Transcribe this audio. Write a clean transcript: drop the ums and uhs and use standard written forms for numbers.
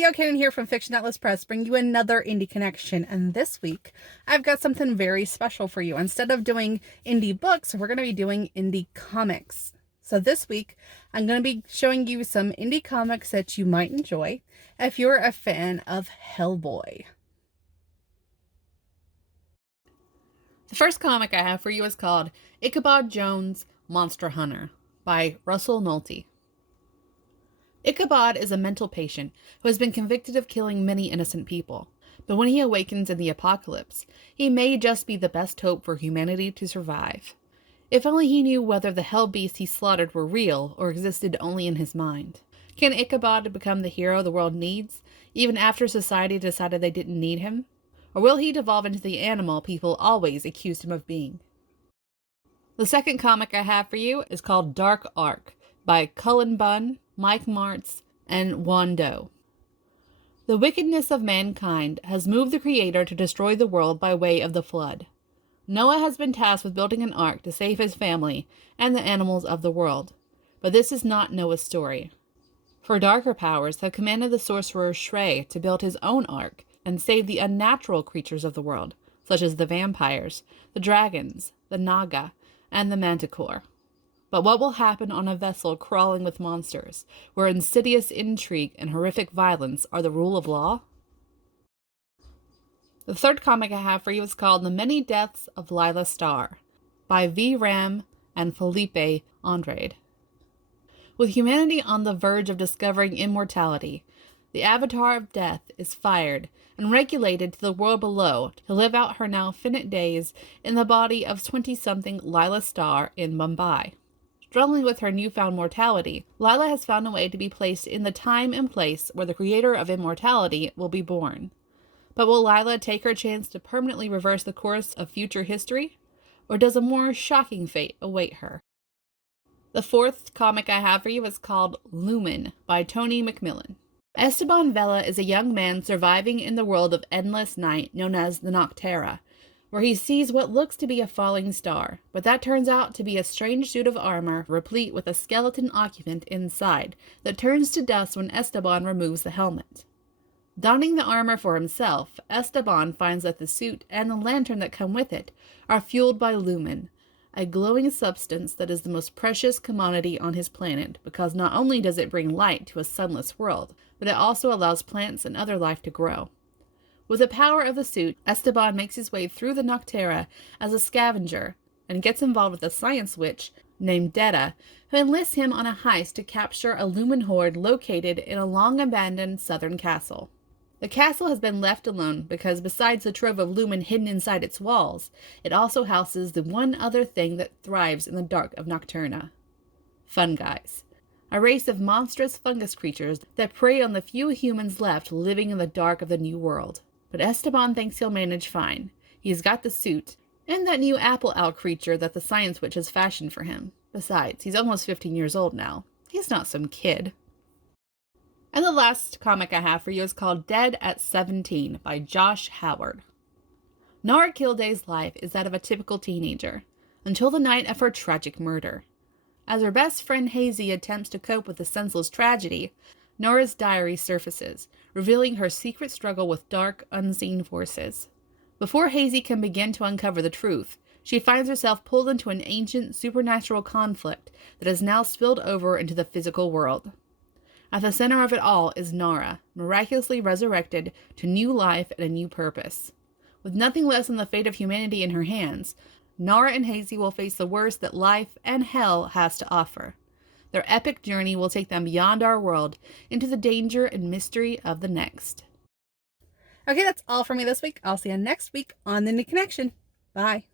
CO Cannon here from Fiction Atlas Press, bring you another indie connection. And this week, I've got something very special for you. Instead of doing indie books, we're going to be doing indie comics. So this week, I'm going to be showing you some indie comics that you might enjoy if you're a fan of Hellboy. The first comic I have for you is called Ichabod Jones, Monster Hunter by Russell Nolte. Ichabod is a mental patient who has been convicted of killing many innocent people, but when he awakens in the apocalypse, he may just be the best hope for humanity to survive. If only he knew whether the hell beasts he slaughtered were real or existed only in his mind. Can Ichabod become the hero the world needs, even after society decided they didn't need him? Or will he devolve into the animal people always accused him of being? The second comic I have for you is called Dark Ark by Cullen Bunn, Mike Martz, and Juan Doe. The wickedness of mankind has moved the Creator to destroy the world by way of the flood. Noah has been tasked with building an ark to save his family and the animals of the world. But this is not Noah's story. For darker powers have commanded the sorcerer Shrey to build his own ark and save the unnatural creatures of the world, such as the vampires, the dragons, the naga, and the manticore. But what will happen on a vessel crawling with monsters, where insidious intrigue and horrific violence are the rule of law? The third comic I have for you is called The Many Deaths of Lila Starr by V.Ram and Felipe Andrade. With humanity on the verge of discovering immortality, the avatar of death is fired and regulated to the world below to live out her now finite days in the body of 20-something Lila Starr in Mumbai. Struggling with her newfound mortality, Lila has found a way to be placed in the time and place where the creator of immortality will be born. But will Lila take her chance to permanently reverse the course of future history? Or does a more shocking fate await her? The fourth comic I have for you is called Lumen by Tony McMillan. Esteban Vela is a young man surviving in the world of endless night known as the Noctera, where he sees what looks to be a falling star, but that turns out to be a strange suit of armor replete with a skeleton occupant inside that turns to dust when Esteban removes the helmet. Donning the armor for himself, Esteban finds that the suit and the lantern that come with it are fueled by lumen, a glowing substance that is the most precious commodity on his planet because not only does it bring light to a sunless world, but it also allows plants and other life to grow. With the power of the suit, Esteban makes his way through the Noctera as a scavenger and gets involved with a science witch named Detta, who enlists him on a heist to capture a lumen hoard located in a long-abandoned southern castle. The castle has been left alone because besides the trove of lumen hidden inside its walls, it also houses the one other thing that thrives in the dark of Nocturna: fungi, a race of monstrous fungus creatures that prey on the few humans left living in the dark of the New World. But Esteban thinks he'll manage fine. He's got the suit, and that new apple owl creature that the science witch has fashioned for him. Besides, he's almost 15 years old now. He's not some kid. And the last comic I have for you is called Dead at 17 by Josh Howard. Nora Kilday's life is that of a typical teenager, until the night of her tragic murder. As her best friend Hazy attempts to cope with the senseless tragedy, Nora's diary surfaces, revealing her secret struggle with dark, unseen forces. Before Hazy can begin to uncover the truth, she finds herself pulled into an ancient, supernatural conflict that has now spilled over into the physical world. At the center of it all is Nora, miraculously resurrected to new life and a new purpose. With nothing less than the fate of humanity in her hands, Nora and Hazy will face the worst that life and hell has to offer. Their epic journey will take them beyond our world into the danger and mystery of the next. Okay, that's all for me this week. I'll see you next week on The New Connection. Bye.